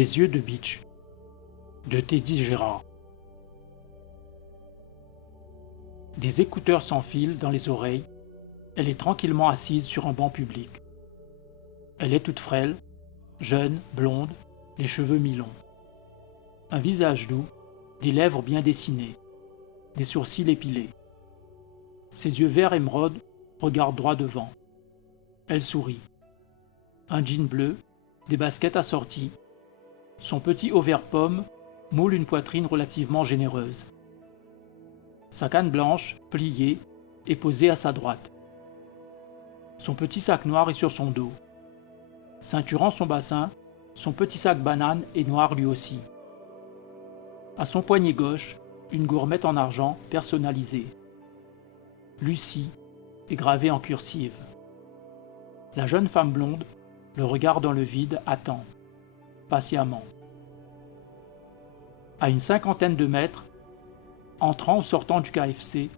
Les yeux de Bitch de Teddy Gérard. Des écouteurs sans fil dans les oreilles, elle est tranquillement assise sur un banc public. Elle est toute frêle, jeune, blonde, les cheveux mi-longs. Un visage doux, des lèvres bien dessinées, des sourcils épilés. Ses yeux verts émeraude regardent droit devant. Elle sourit. Un jean bleu, des baskets assorties. Son petit haut vert pomme moule une poitrine relativement généreuse. Sa canne blanche, pliée, est posée à sa droite. Son petit sac noir est sur son dos. Ceinturant son bassin, son petit sac banane est noir lui aussi. À son poignet gauche, une gourmette en argent personnalisée. Lucie est gravée en cursive. La jeune femme blonde, le regard dans le vide, attend, patiemment. À une 50aine de mètres, entrant ou sortant du KFC,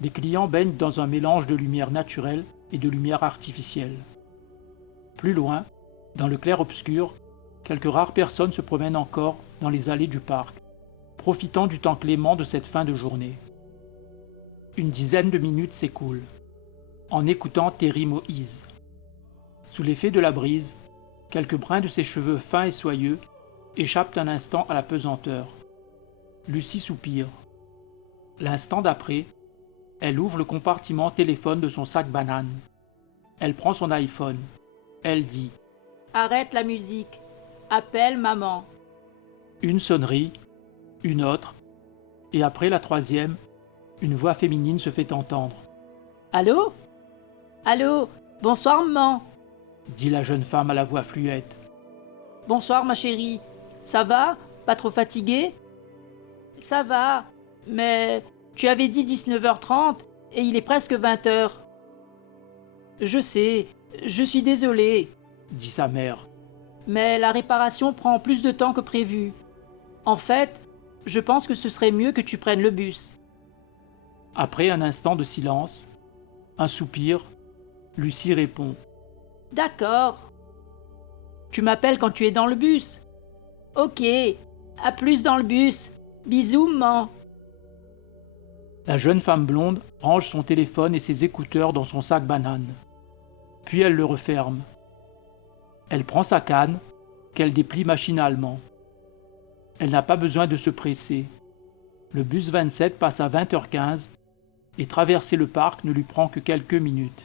des clients baignent dans un mélange de lumière naturelle et de lumière artificielle. Plus loin, dans le clair-obscur, quelques rares personnes se promènent encore dans les allées du parc, profitant du temps clément de cette fin de journée. Une dizaine de minutes s'écoulent, en écoutant Terry Moïse. Sous l'effet de la brise, quelques brins de ses cheveux fins et soyeux échappent un instant à la pesanteur. Lucie soupire. L'instant d'après, elle ouvre le compartiment téléphone de son sac banane. Elle prend son iPhone. Elle dit « Arrête la musique. Appelle maman. » Une sonnerie, une autre, et après la troisième, une voix féminine se fait entendre. « Allô? Allô? Bonsoir maman. » dit la jeune femme à la voix fluette. « Bonsoir ma chérie. Ça va? Pas trop fatiguée? » ?»« Ça va, mais tu avais dit 19h30 et il est presque 20h. »« Je sais, je suis désolée, » dit sa mère. « mais la réparation prend plus de temps que prévu. En fait, je pense que ce serait mieux que tu prennes le bus. » Après un instant de silence, un soupir, Lucie répond. « D'accord. Tu m'appelles quand tu es dans le bus. Ok, à plus dans le bus. Bisous, maman. » La jeune femme blonde range son téléphone et ses écouteurs dans son sac banane. Puis elle le referme. Elle prend sa canne, qu'elle déplie machinalement. Elle n'a pas besoin de se presser. Le bus 27 passe à 20h15 et traverser le parc ne lui prend que quelques minutes.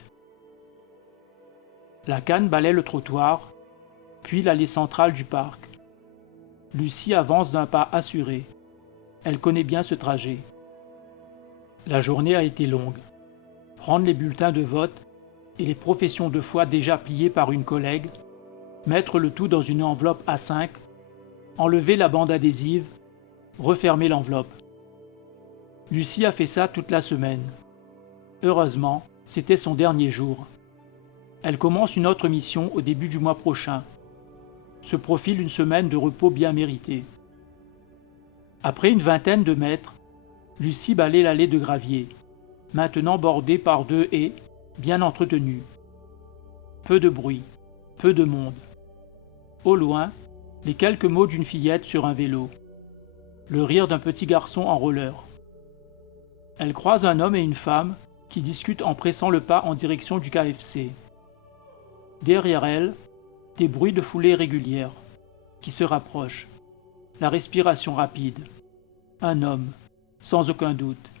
La canne balaie le trottoir, puis l'allée centrale du parc. Lucie avance d'un pas assuré. Elle connaît bien ce trajet. La journée a été longue. Prendre les bulletins de vote et les professions de foi déjà pliées par une collègue, mettre le tout dans une enveloppe A5, enlever la bande adhésive, refermer l'enveloppe. Lucie a fait ça toute la semaine. Heureusement, c'était son dernier jour. Elle commence une autre mission au début du mois prochain. Se profile une semaine de repos bien méritée. Après une vingtaine de mètres, Lucie balaie l'allée de gravier, maintenant bordée par deux haies bien entretenues. Peu de bruit, peu de monde. Au loin, les quelques mots d'une fillette sur un vélo. Le rire d'un petit garçon en roller. Elle croise un homme et une femme qui discutent en pressant le pas en direction du KFC. Derrière elle, des bruits de foulée régulière, qui se rapprochent. La respiration rapide. Un homme, sans aucun doute.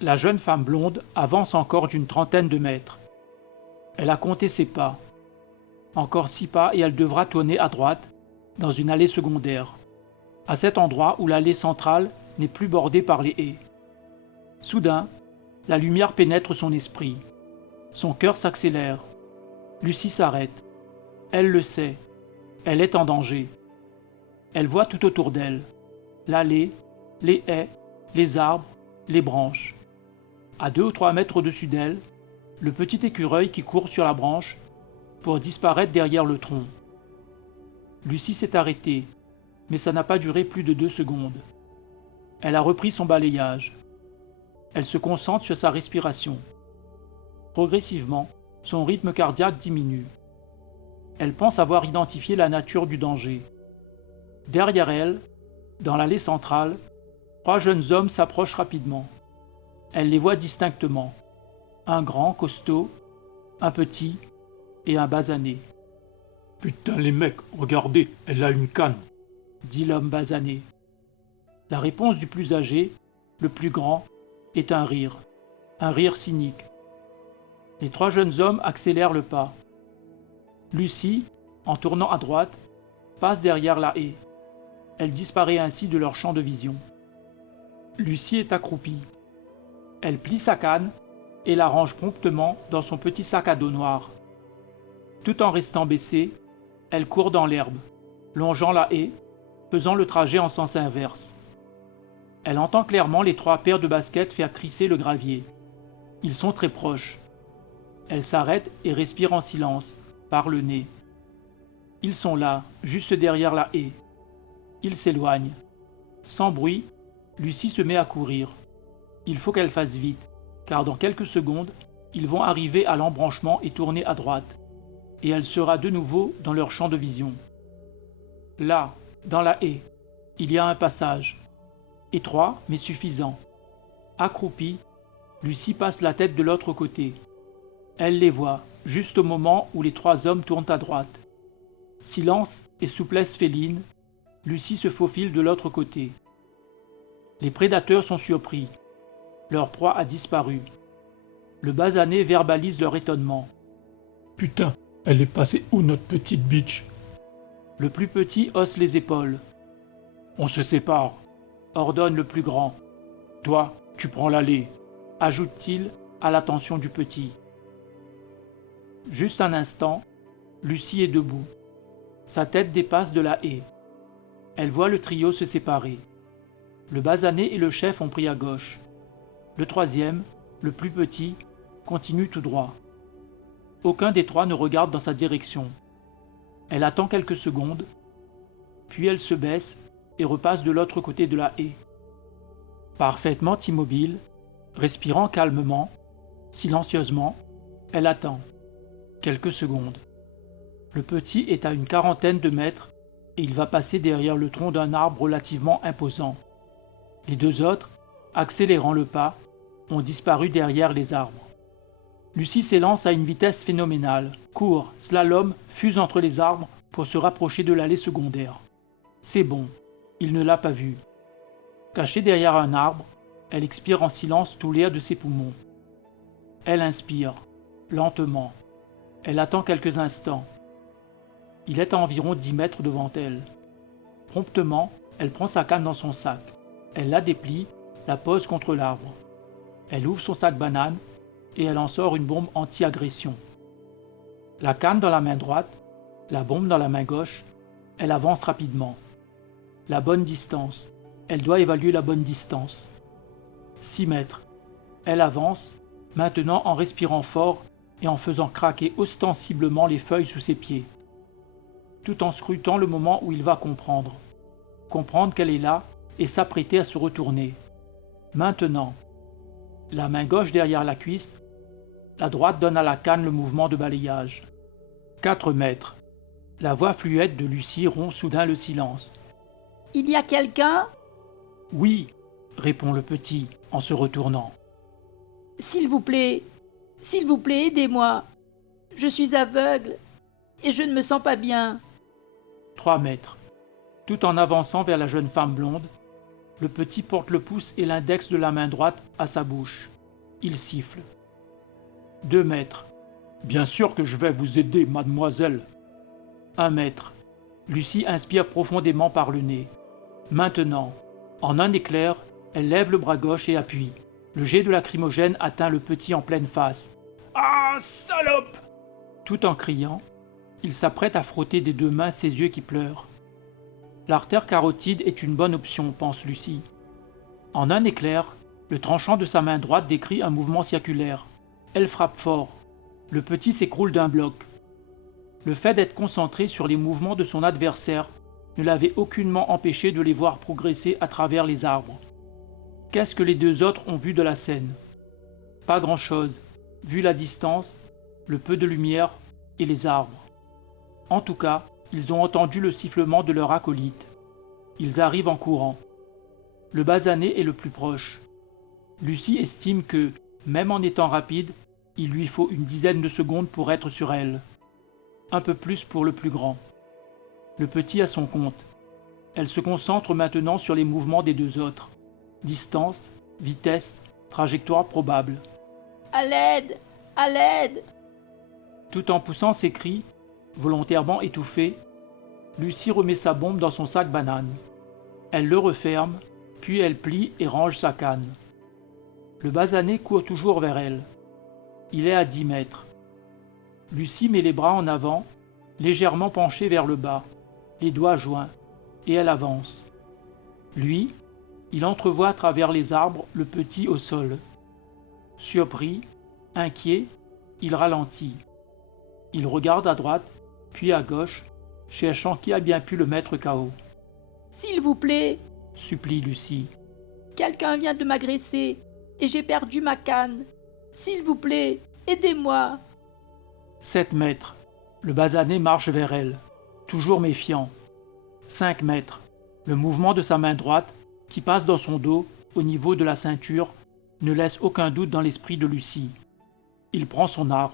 La jeune femme blonde avance encore d'une trentaine de mètres. Elle a compté ses pas. Encore 6 pas et elle devra tourner à droite, dans une allée secondaire, à cet endroit où l'allée centrale n'est plus bordée par les haies. Soudain, la lumière pénètre son esprit. Son cœur s'accélère. Lucie s'arrête. Elle le sait. Elle est en danger. Elle voit tout autour d'elle. L'allée, les haies, les arbres, les branches. À 2 ou 3 mètres au-dessus d'elle, le petit écureuil qui court sur la branche pour disparaître derrière le tronc. Lucie s'est arrêtée, mais ça n'a pas duré plus de 2 secondes. Elle a repris son balayage. Elle se concentre sur sa respiration. Progressivement, son rythme cardiaque diminue. Elle pense avoir identifié la nature du danger. Derrière elle, dans l'allée centrale, 3 jeunes hommes s'approchent rapidement. Elle les voit distinctement. Un grand, costaud, un petit et un basané. « Putain les mecs, regardez, elle a une canne !» dit l'homme basané. La réponse du plus âgé, le plus grand, est un rire cynique. Les 3 jeunes hommes accélèrent le pas. Lucie, en tournant à droite, passe derrière la haie. Elle disparaît ainsi de leur champ de vision. Lucie est accroupie. Elle plie sa canne et la range promptement dans son petit sac à dos noir. Tout en restant baissée, elle court dans l'herbe, longeant la haie, faisant le trajet en sens inverse. Elle entend clairement les 3 paires de baskets faire crisser le gravier. Ils sont très proches. Elle s'arrête et respire en silence, par le nez. Ils sont là, juste derrière la haie. Ils s'éloignent. Sans bruit, Lucie se met à courir. Il faut qu'elle fasse vite, car dans quelques secondes, ils vont arriver à l'embranchement et tourner à droite. Et elle sera de nouveau dans leur champ de vision. Là, dans la haie, il y a un passage. Étroit, mais suffisant. Accroupie, Lucie passe la tête de l'autre côté. Elle les voit, juste au moment où les 3 hommes tournent à droite. Silence et souplesse féline, Lucie se faufile de l'autre côté. Les prédateurs sont surpris. Leur proie a disparu. Le basané verbalise leur étonnement. « Putain, elle est passée où notre petite bitch ?» Le plus petit hausse les épaules. « On se sépare !» ordonne le plus grand. « Toi, tu prends l'allée !» ajoute-t-il à l'attention du petit. Juste un instant, Lucie est debout. Sa tête dépasse de la haie. Elle voit le trio se séparer. Le basané et le chef ont pris à gauche. Le 3e, le plus petit, continue tout droit. Aucun des 3 ne regarde dans sa direction. Elle attend quelques secondes, puis elle se baisse et repasse de l'autre côté de la haie. Parfaitement immobile, respirant calmement, silencieusement, elle attend. Quelques secondes. Le petit est à une 40aine de mètres et il va passer derrière le tronc d'un arbre relativement imposant. Les 2 autres, accélérant le pas, ont disparu derrière les arbres. Lucie s'élance à une vitesse phénoménale, court, slalom, fuse entre les arbres pour se rapprocher de l'allée secondaire. C'est bon, il ne l'a pas vue. Cachée derrière un arbre, elle expire en silence tout l'air de ses poumons. Elle inspire, lentement. Elle attend quelques instants. Il est à environ 10 mètres devant elle. Promptement, elle prend sa canne dans son sac. Elle la déplie, la pose contre l'arbre. Elle ouvre son sac banane et elle en sort une bombe anti-agression. La canne dans la main droite, la bombe dans la main gauche, elle avance rapidement. La bonne distance. Elle doit évaluer la bonne distance. 6 mètres. Elle avance, maintenant en respirant fort et en faisant craquer ostensiblement les feuilles sous ses pieds, tout en scrutant le moment où il va comprendre. Comprendre qu'elle est là et s'apprêter à se retourner. Maintenant, la main gauche derrière la cuisse, la droite donne à la canne le mouvement de balayage. 4 mètres. La voix fluette de Lucie rompt soudain le silence. « Il y a quelqu'un ?» ?»« Oui, » répond le petit en se retournant. « s'il vous plaît, aidez-moi. Je suis aveugle et je ne me sens pas bien. » 3 mètres. Tout en avançant vers la jeune femme blonde, le petit porte le pouce et l'index de la main droite à sa bouche. Il siffle. 2 mètres. Bien sûr que je vais vous aider, mademoiselle. 1 mètre. Lucie inspire profondément par le nez. Maintenant, en un éclair, elle lève le bras gauche et appuie. Le jet de lacrymogène atteint le petit en pleine face. « Ah, salope !» Tout en criant, il s'apprête à frotter des 2 mains ses yeux qui pleurent. L'artère carotide est une bonne option, pense Lucie. En un éclair, le tranchant de sa main droite décrit un mouvement circulaire. Elle frappe fort. Le petit s'écroule d'un bloc. Le fait d'être concentré sur les mouvements de son adversaire ne l'avait aucunement empêché de les voir progresser à travers les arbres. Qu'est-ce que les 2 autres ont vu de la scène? Pas grand-chose, vu la distance, le peu de lumière et les arbres. En tout cas, ils ont entendu le sifflement de leur acolyte. Ils arrivent en courant. Le basané est le plus proche. Lucie estime que, même en étant rapide, il lui faut une dizaine de secondes pour être sur elle. Un peu plus pour le plus grand. Le petit a son compte. Elle se concentre maintenant sur les mouvements des deux autres. Distance, vitesse, trajectoire probable. À l'aide! À l'aide! Tout en poussant ses cris, volontairement étouffés, Lucie remet sa bombe dans son sac banane. Elle le referme, puis elle plie et range sa canne. Le basané court toujours vers elle. Il est à 10 mètres. Lucie met les bras en avant, légèrement penchés vers le bas, les doigts joints, et elle avance. Lui, il entrevoit à travers les arbres le petit au sol. Surpris, inquiet, il ralentit. Il regarde à droite, puis à gauche, cherchant qui a bien pu le mettre KO. « S'il vous plaît, Supplie Lucie. quelqu'un vient de m'agresser et j'ai perdu ma canne. S'il vous plaît, aidez-moi. » 7 mètres. Le basané marche vers elle, toujours méfiant. 5 mètres. Le mouvement de sa main droite, qui passe dans son dos, au niveau de la ceinture, ne laisse aucun doute dans l'esprit de Lucie. Il prend son arme.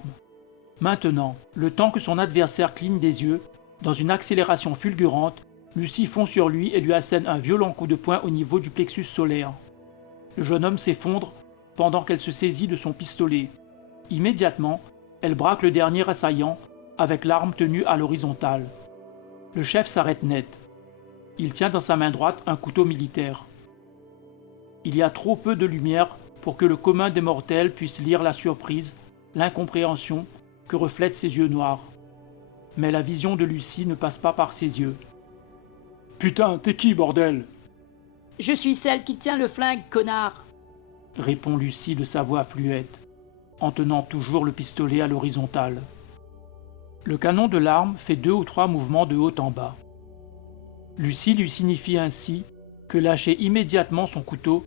Maintenant, le temps que son adversaire cligne des yeux, dans une accélération fulgurante, Lucie fond sur lui et lui assène un violent coup de poing au niveau du plexus solaire. Le jeune homme s'effondre pendant qu'elle se saisit de son pistolet. Immédiatement, elle braque le dernier assaillant avec l'arme tenue à l'horizontale. Le chef s'arrête net. Il tient dans sa main droite un couteau militaire. Il y a trop peu de lumière pour que le commun des mortels puisse lire la surprise, l'incompréhension que reflètent ses yeux noirs. Mais la vision de Lucie ne passe pas par ses yeux. « Putain, t'es qui, bordel ?» Je suis celle qui tient le flingue, connard. Répond Lucie de sa voix fluette, en tenant toujours le pistolet à l'horizontale. Le canon de l'arme fait 2 ou 3 mouvements de haut en bas. Lucie lui signifie ainsi que lâcher immédiatement son couteau,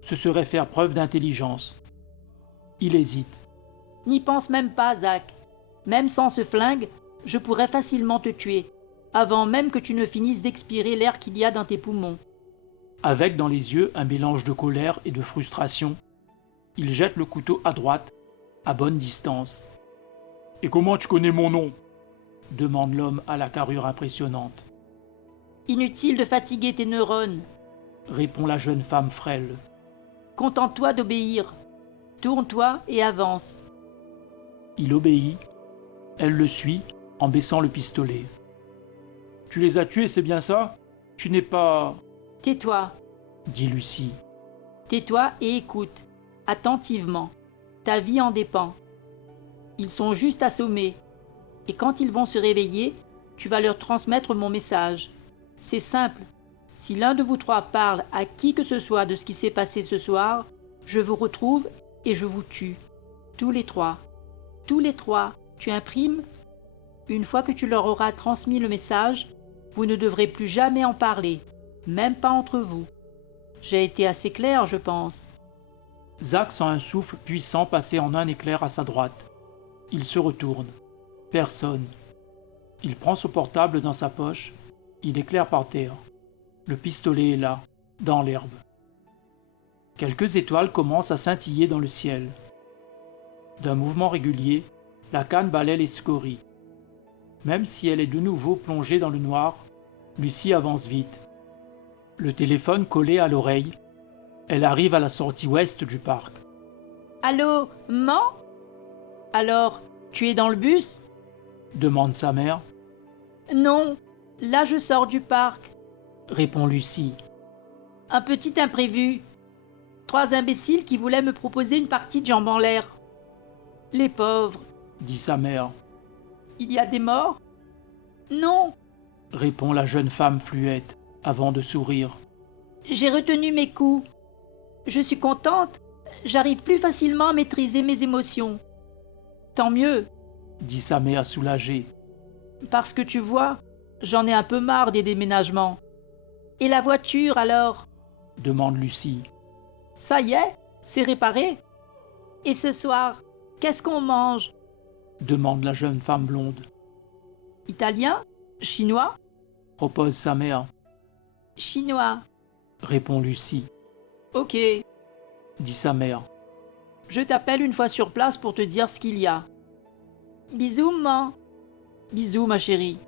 ce serait faire preuve d'intelligence. Il hésite. N'y pense même pas, Zach. Même sans ce flingue, je pourrais facilement te tuer, avant même que tu ne finisses d'expirer l'air qu'il y a dans tes poumons. Avec dans les yeux un mélange de colère et de frustration, il jette le couteau à droite, à bonne distance. « Et comment tu connais mon nom ?» demande l'homme à la carrure impressionnante. Inutile de fatiguer tes neurones. Répond la jeune femme frêle. Contente-toi d'obéir. Tourne-toi et avance. Il obéit. Elle le suit en baissant le pistolet. « Tu les as tués, c'est bien ça? Tu n'es pas... » Tais-toi, dit Lucie. tais-toi et écoute, attentivement. Ta vie en dépend. Ils sont juste assommés. Et quand ils vont se réveiller, tu vas leur transmettre mon message. C'est simple. Si l'un de vous trois parle à qui que ce soit de ce qui s'est passé ce soir, je vous retrouve et je vous tue. Tous les trois. Tous les trois. Tu imprimes? Une fois que tu leur auras transmis le message, vous ne devrez plus jamais en parler, même pas entre vous. J'ai été assez clair, je pense. Zach sent un souffle puissant passer en un éclair à sa droite. Il se retourne. Personne. Il prend son portable dans sa poche. Il éclaire par terre. Le pistolet est là, dans l'herbe. Quelques étoiles commencent à scintiller dans le ciel. D'un mouvement régulier, la canne balaie les scories. Même si elle est de nouveau plongée dans le noir, Lucie avance vite. Le téléphone collé à l'oreille, elle arrive à la sortie ouest du parc. « Allô, maman ? Alors, tu es dans le bus ? » demande sa mère. « Non, là je sors du parc. » Répond Lucie. « Un petit imprévu. 3 imbéciles qui voulaient me proposer une partie de jambes en l'air. Les pauvres. » dit sa mère. « Il y a des morts ? » ?»« Non, Répond la jeune femme fluette, avant de sourire. j'ai retenu mes coups. Je suis contente. J'arrive plus facilement à maîtriser mes émotions. Tant mieux, Dit sa mère soulagée. parce que tu vois, j'en ai un peu marre des déménagements. Et la voiture alors ? Demande Lucie. Ça y est, c'est réparé. Et ce soir, qu'est-ce qu'on mange ? Demande la jeune femme blonde. Italien ? Chinois ? Propose sa mère. Chinois. répond Lucie. Ok, Dit sa mère. je t'appelle une fois sur place pour te dire ce qu'il y a. Bisous, maman. Bisous, ma chérie.